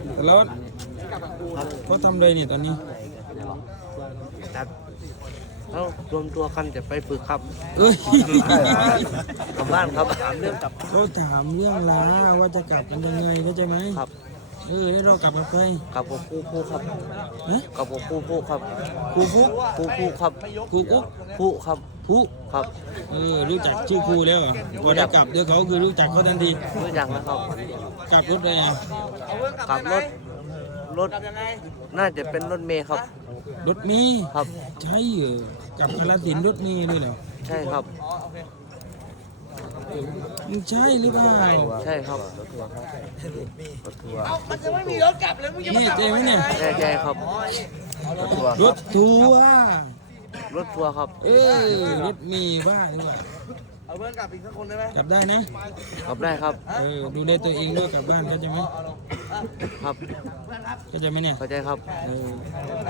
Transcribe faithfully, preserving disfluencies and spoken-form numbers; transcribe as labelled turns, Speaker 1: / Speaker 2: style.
Speaker 1: แล้วเขาทำเลยนี่ตอนนี้
Speaker 2: ครับแล้วรวมตัวกันจะไปฝึกครับ
Speaker 1: เอ้ย
Speaker 2: กลับบ้านครับถามเรื่องกลับ
Speaker 1: เขาถามเรื่องลาว่าจะกลับกันยังไงเข้าใจไหม
Speaker 2: ครับ
Speaker 1: เออได้รอกลับกับใคร
Speaker 2: กับผมครูครูครับ
Speaker 1: ฮะ
Speaker 2: กับผมครูครูครับ
Speaker 1: ครูฟุก
Speaker 2: ครูครูครับ
Speaker 1: ครูกุ๊ก
Speaker 2: ครูครับ
Speaker 1: ครู
Speaker 2: ครับ
Speaker 1: เออรู้จักชื่อครูแล้วเหรอพอได้กลับเดี๋ยวเขาคือรู้จักเขาทันที
Speaker 2: รู้จักนะครับ
Speaker 1: กลับรถเลยอ่ะ
Speaker 2: ขับรถรถน่าจะเป็นรถเมย์ครับ
Speaker 1: รถมี
Speaker 2: ครับ
Speaker 1: ใช่เหรอกับกาฬสินธุ์รถมีด้วยเหรอ
Speaker 2: ใช่ครับ
Speaker 1: มึงใช่หรือเปล่า
Speaker 2: ใช่ครับ
Speaker 3: มันจะไม่มีรถกลับเลยมึงจะ
Speaker 1: แน่ใจไหมเนี่ย
Speaker 2: แน่ใจครับ
Speaker 1: รถทัวร์
Speaker 2: รถทัวร์ครับ
Speaker 1: เออรถมีบ้าหรือเปล่า
Speaker 3: เอาเพื่อนกลับอีกสักคนได้ไหม
Speaker 1: กลับได้นะ
Speaker 2: ขับได้ครับ
Speaker 1: เออดูแลตัวเองด้วยกลับบ้านเข้าใจไหม
Speaker 2: ครับ
Speaker 1: เข้าใจไหมเนี่ย
Speaker 2: เข้าใจครับ
Speaker 1: เออ